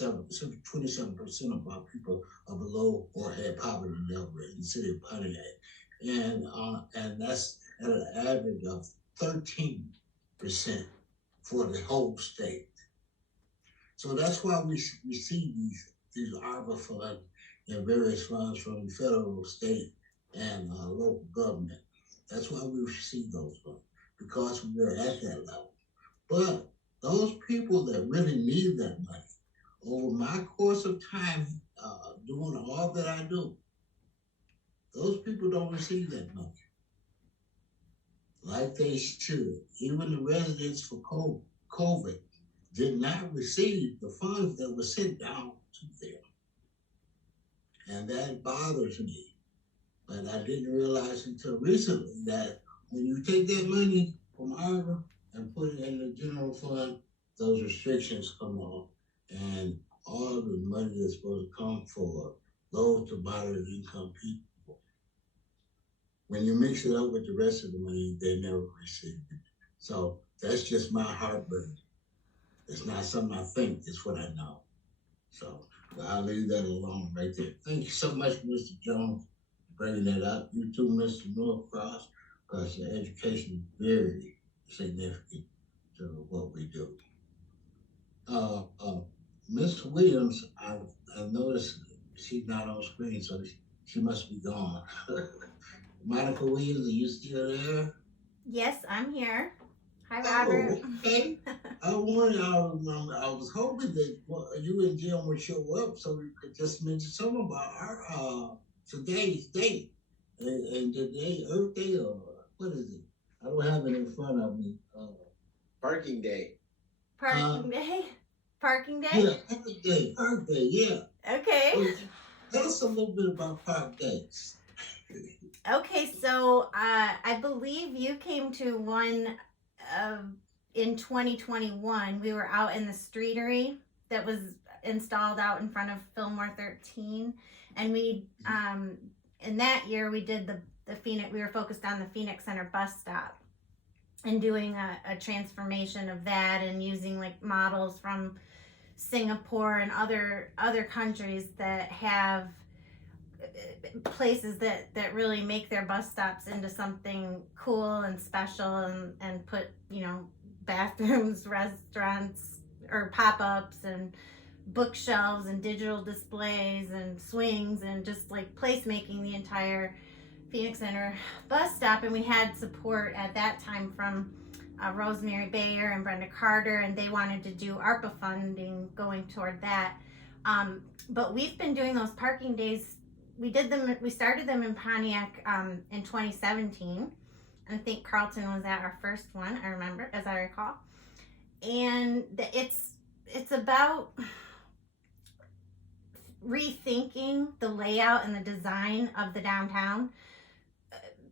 27% of our people are below or had poverty level in the city of Pontiac, and that's at an average of 13% for the whole state. So that's why we receive these ARPA funds and various funds from the federal, state, and local government. That's why we receive those funds, because we're at that level. But those people that really need that money, over my course of time doing all that I do, those people don't receive that money like they should. Even the residents for COVID did not receive the funds that were sent down to them. And that bothers me. But I didn't realize until recently that when you take that money from ARPA and put it in the general fund, those restrictions come off, and all of the money that's supposed to come for low to moderate income people, when you mix it up with the rest of the money, they never receive it. So that's just my heartburn. It's not something I think, it's what I know. So I'll leave that alone right there. Thank you so much, Mr. Jones, for bringing that up. You too, Mr. Norcross, because your education is very significant to what we do. Ms. Williams, I've noticed she's not on screen, so she must be gone. Monica Williams, are you still there? Yes, I'm here. Hi, Oh, Robert. okay. I was hoping that you and Jim would show up so we could just mention something about our today's date and today Earth Day, or what is it? I don't have it in front of me. Parking Day. Parking Day? Parking Day? Yeah, Park Day, yeah. Okay. Well, tell us a little bit about Park Days. Okay, so I believe you came to one in 2021. We were out in the streetery that was installed out in front of Fillmore 13, and we in that year we did the Phoenix. We were focused on the Phoenix Center bus stop and doing a transformation of that, and using like models from Singapore and other countries that have places that really make their bus stops into something cool and special, and put, bathrooms, restaurants, or pop-ups, and bookshelves, and digital displays, and swings, and just like placemaking the entire Phoenix Center bus stop. And we had support at that time from Rosemary Bayer and Brenda Carter, and they wanted to do ARPA funding going toward that. But we've been doing those parking days. We started them in Pontiac in 2017. I think Carlton was at our first one, I remember, as I recall. And it's about rethinking the layout and the design of the downtown.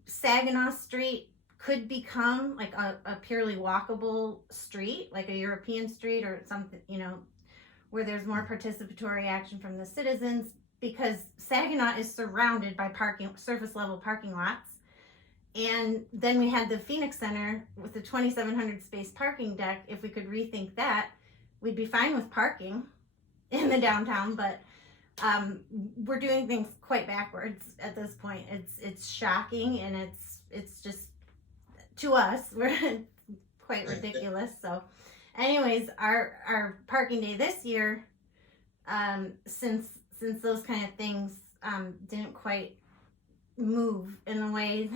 Saginaw Street could become like a purely walkable street, like a European street or something, where there's more participatory action from the citizens, because Saginaw is surrounded by surface level parking lots. And then we had the Phoenix Center with the 2,700 space parking deck. If we could rethink that, we'd be fine with parking in the downtown, but we're doing things quite backwards at this point. It's shocking, and it's just, to us, we're quite ridiculous. So anyways, our parking day this year, since those kind of things didn't quite move in the way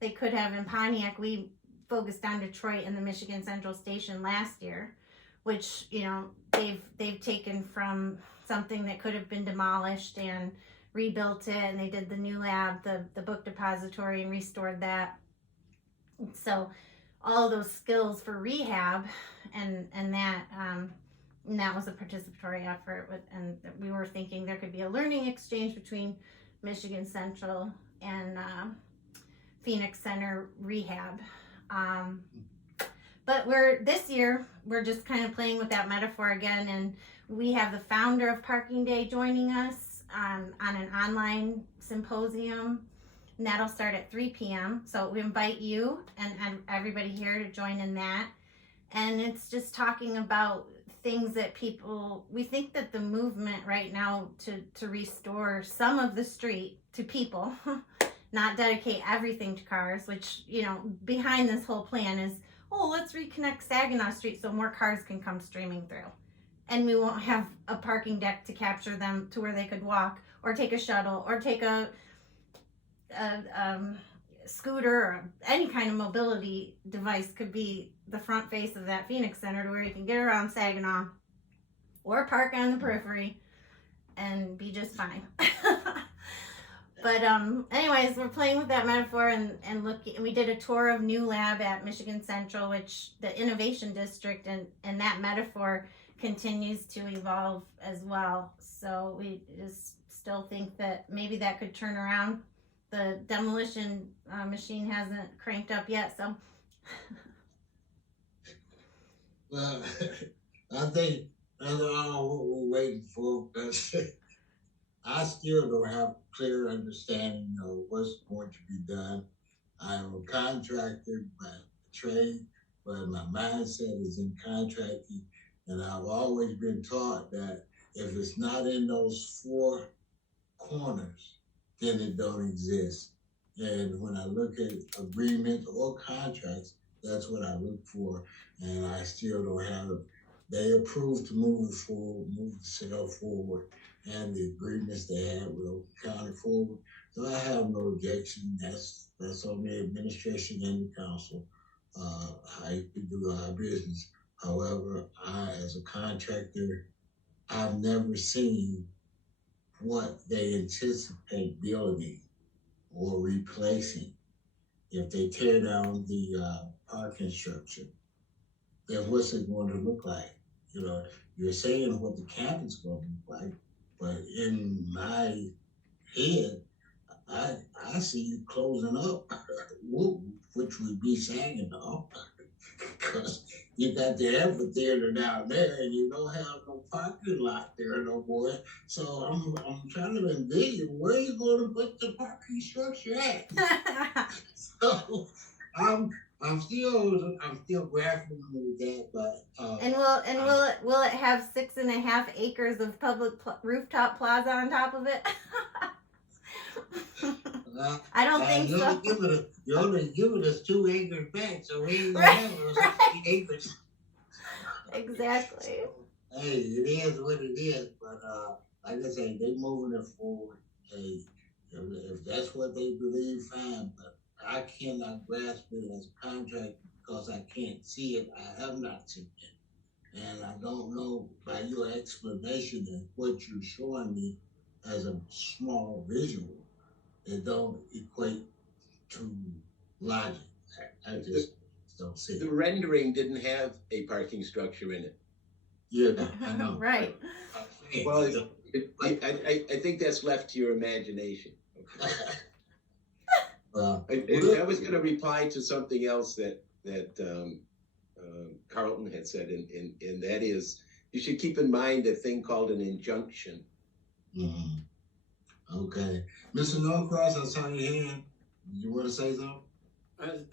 they could have in Pontiac, we focused on Detroit and the Michigan Central Station last year, which they've taken from something that could have been demolished and rebuilt it, and they did the new lab, the book depository, and restored that. So all of those skills for rehab and that was a participatory effort and we were thinking there could be a learning exchange between Michigan Central and Phoenix Center rehab. But this year we're just kind of playing with that metaphor again, and we have the founder of Parking Day joining us on an online symposium, and that'll start at 3 p.m. So we invite you and everybody here to join in that. And it's just talking about things that we think that the movement right now to restore some of the street to people, not dedicate everything to cars, which, behind this whole plan is, oh, let's reconnect Saginaw Street so more cars can come streaming through. And we won't have a parking deck to capture them to where they could walk or take a shuttle or take a scooter or any kind of mobility device could be the front face of that Phoenix Center to where you can get around Saginaw or park on the periphery and be just fine. But anyways, we're playing with that metaphor and we did a tour of New Lab at Michigan Central, which the Innovation District, and that metaphor continues to evolve as well. So we just still think that maybe that could turn around. The demolition machine hasn't cranked up yet, so. Well, I think that's all what we're waiting for, because I still don't have a clear understanding of what's going to be done. I'm a contractor by trade, but my mindset is in contracting, and I've always been taught that if it's not in those four corners, then it don't exist. And when I look at agreements or contracts, that's what I look for, and I still don't have it. They approved to move the sale forward, and the agreements they had with County forward. So I have no objection. That's on the administration and the council, how you do our business. However, I, as a contractor, I've never seen what they anticipate building or replacing. If they tear down the parking structure, then what's it going to look like? You're saying what the campus going to look like, but in my head, I see you closing up, which would be Saginaw, because you got the amphitheater down there, and you don't have no parking lot there no more. So I'm trying to envision where you going to put the parking structure at. So I'm still grappling with that, but and will it have 6.5 acres of public rooftop plaza on top of it? I don't think so. You only given us 2 acres back, so we ain't gonna have those 60 acres. Exactly. So, hey, it is what it is, but like I say, they moving it forward. Hey, if that's what they believe, fine, but I cannot grasp it as a contract because I can't see it. I have not seen it. And I don't know by your explanation and what you're showing me as a small visual, it don't equate to logic. I just don't see it. The rendering didn't have a parking structure in it. Yeah, I know. Right. Well, I think that's left to your imagination. I was going to reply to something else that Carlton had said, and that is, you should keep in mind a thing called an injunction. Mm-hmm. Okay. Mr. Norcross, I saw your hand. You want to say something?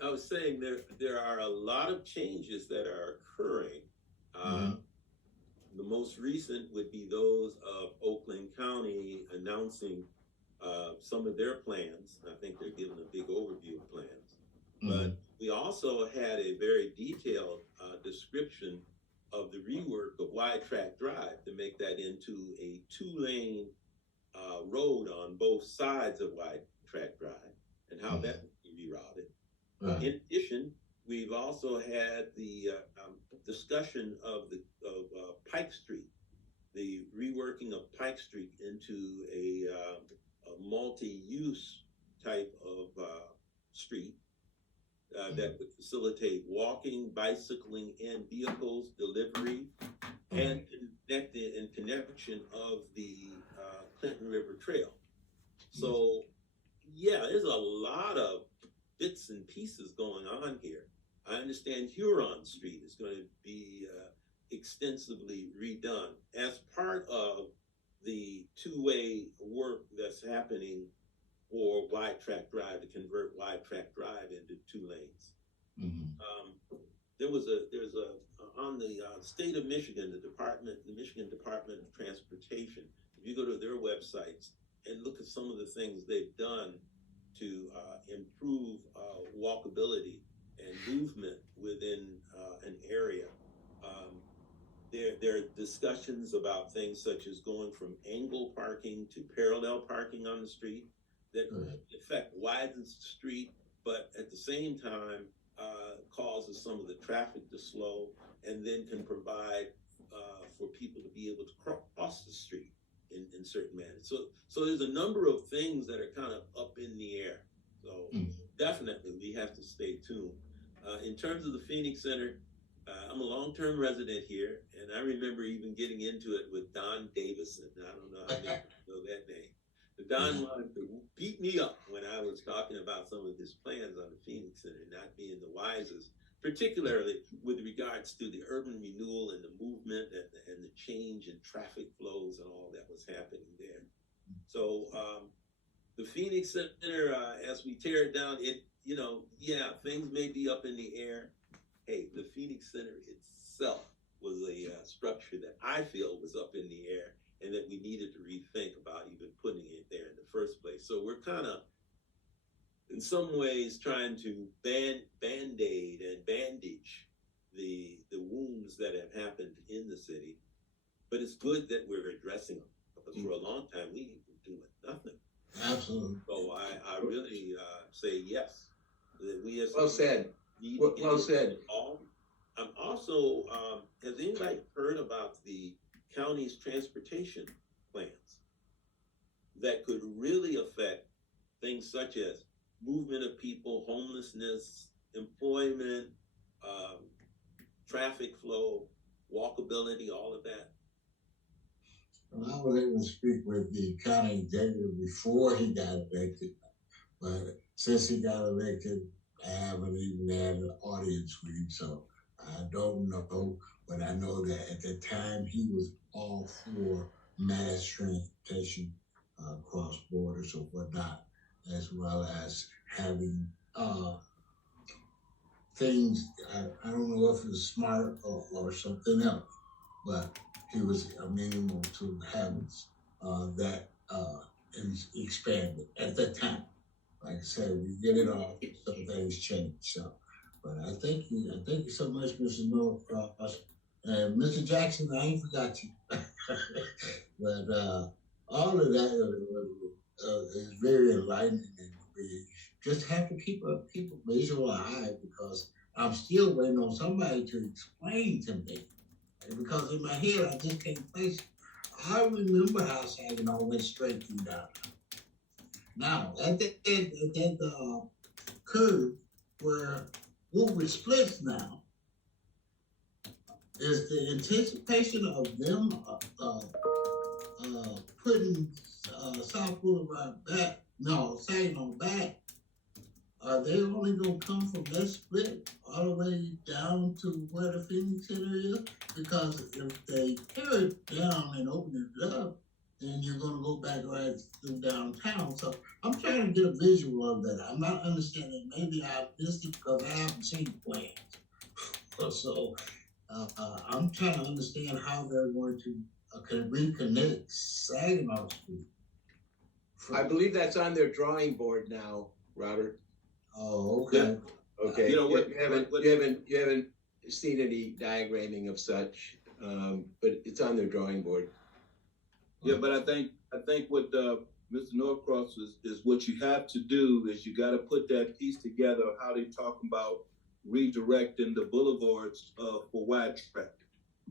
I was saying there are a lot of changes that are occurring. The most recent would be those of Oakland County announcing some of their plans. I think they're giving a big overview of plans. But we also had a very detailed description of the rework of Wide Track Drive to make that into a 2-lane road on both sides of Wide Track Drive, and how that would be rerouted. Right. In addition, we've also had the discussion of Pike Street, the reworking of Pike Street into a multi-use type of street that would facilitate walking, bicycling, and vehicles delivery, and connection of the Clinton River Trail. So, yeah, there's a lot of bits and pieces going on here. I understand Huron Street is going to be extensively redone as part of the 2-way work that's happening for Wide Track Drive, to convert Wide Track Drive into 2 lanes. There's a on the state of Michigan, the Michigan Department of Transportation, if you go to their websites and look at some of the things they've done to improve walkability and movement within an area, there are discussions about things such as going from angle parking to parallel parking on the street that in effect widens the street, but at the same time causes some of the traffic to slow, and then can provide for people to be able to cross the street in certain manners. So there's a number of things that are kind of up in the air. So definitely we have to stay tuned. In terms of the Phoenix Center, I'm a long-term resident here, and I remember even getting into it with Don Davison. I don't know how many people know that name. But Don wanted to beat me up when I was talking about some of his plans on the Phoenix Center not being the wisest, particularly with regards to the urban renewal and the movement and the change in traffic flows and all that was happening there. So the Phoenix Center, as we tear it down, things may be up in the air. Hey, the Phoenix Center itself was a structure that I feel was up in the air and that we needed to rethink about even putting it there in the first place. So we're kind of, in some ways, trying to band-aid and bandage the wounds that have happened in the city. But it's good that we're addressing them, because for a long time we were doing nothing. Absolutely. So I really say yes. That we as Well said. Well said. I'm also, has anybody heard about the county's transportation plans that could really affect things such as movement of people, homelessness, employment, traffic flow, walkability, all of that? Well, I was able to speak with the county executive before he got elected, but since he got elected, I haven't even had an audience with him, so I don't know. But I know that at the time he was all for mass transportation across borders or whatnot, as well as having things. I don't know if it was smart or something else, but he was amenable to habits that is expanded at that time. Like I said, we get it all. Some things change. So, but I thank you so much, Mr. Norcross. And Mr. Jackson, I ain't forgot you. But all of that is very enlightening, and we just have to keep a visual eye, because I'm still waiting on somebody to explain to me. Because in my head, I just can't place it. I remember how Saginaw went straight through downtown. Now, at that curve where Woodward splits now, is the anticipation of them putting South Boulevard back, no, Saginaw back, are they only going to come from that split all the way down to where the Phoenix Center is? Because if they tear it down and open it up, then you're going to go back right through downtown. So I'm trying to get a visual of that. I'm not understanding. Maybe I missed it because I haven't seen the plans. So I'm trying to understand how they're going to reconnect Saginaw Street. I believe that's on their drawing board now, Robert. Oh, okay. Okay. You know what? You haven't seen any diagramming of such, but it's on their drawing board. Yeah, but I think what Mr. Norcross is what you have to do is you got to put that piece together. How they talk about redirecting the boulevards for wide traffic.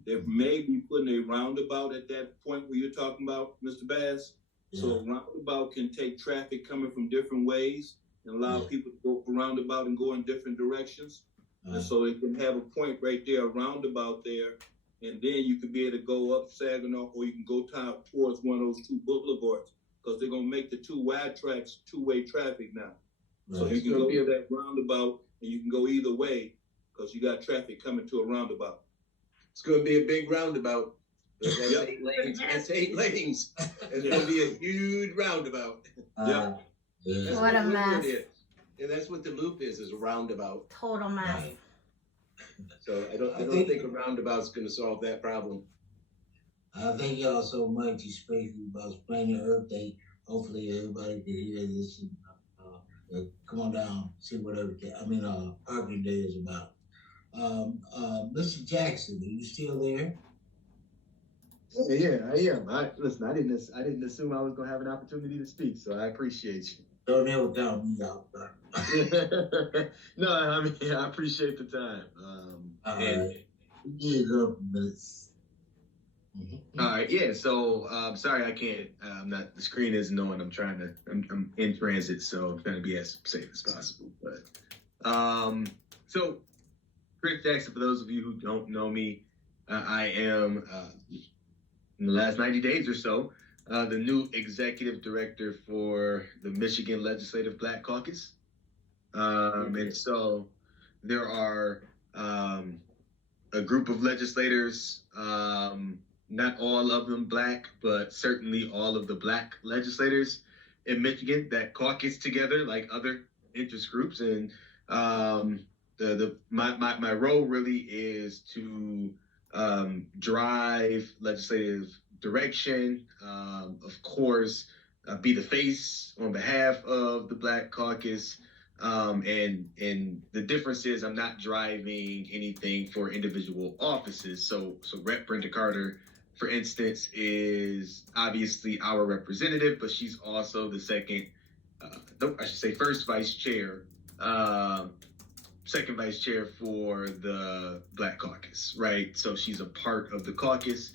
They may be putting a roundabout at that point where you're talking about, Mr. Bass. Yeah. So a roundabout can take traffic coming from different ways and allow people to go roundabout and go in different directions. And so they can have a point right there, a roundabout there, and then you could be able to go up Saginaw, or you can go towards one of those two boulevards, because they're going to make the two wide tracks two-way traffic now. Right. So you can go to that roundabout, and you can go either way, because you got traffic coming to a roundabout. It's going to be a big roundabout. That's 8 lanes. That's 8 lanes. It's going to be a huge roundabout. Yeah. What a mess. And that's what the loop is a roundabout. Total mess. So I don't think a roundabout's going to solve that problem. Thank y'all so much, especially about Planet Earth Day. Hopefully everybody can hear this and come on down, see whatever. Arbor Day is about. Mr. Jackson, are you still there? Yeah, I am. Listen. I didn't assume I was gonna have an opportunity to speak, so I appreciate you. Don't ever count me out, bro. No, I mean I appreciate the time. All right. Yeah, go, minutes. All right, yeah. So, sorry, I can't. I'm not. The screen isn't on. I'm in transit, so I'm trying to be as safe as possible. But, so Chris Jackson. For those of you who don't know me, I am in the last 90 days or so the new executive director for the Michigan Legislative Black Caucus. And so there are a group of legislators, not all of them Black, but certainly all of the Black legislators in Michigan that caucus together like other interest groups. And my role really is to drive legislative direction, of course, be the face on behalf of the Black Caucus. And the difference is I'm not driving anything for individual offices. So Rep. Brenda Carter, for instance, is obviously our representative, but she's also the first vice chair, second vice chair for the Black Caucus, right? So she's a part of the caucus.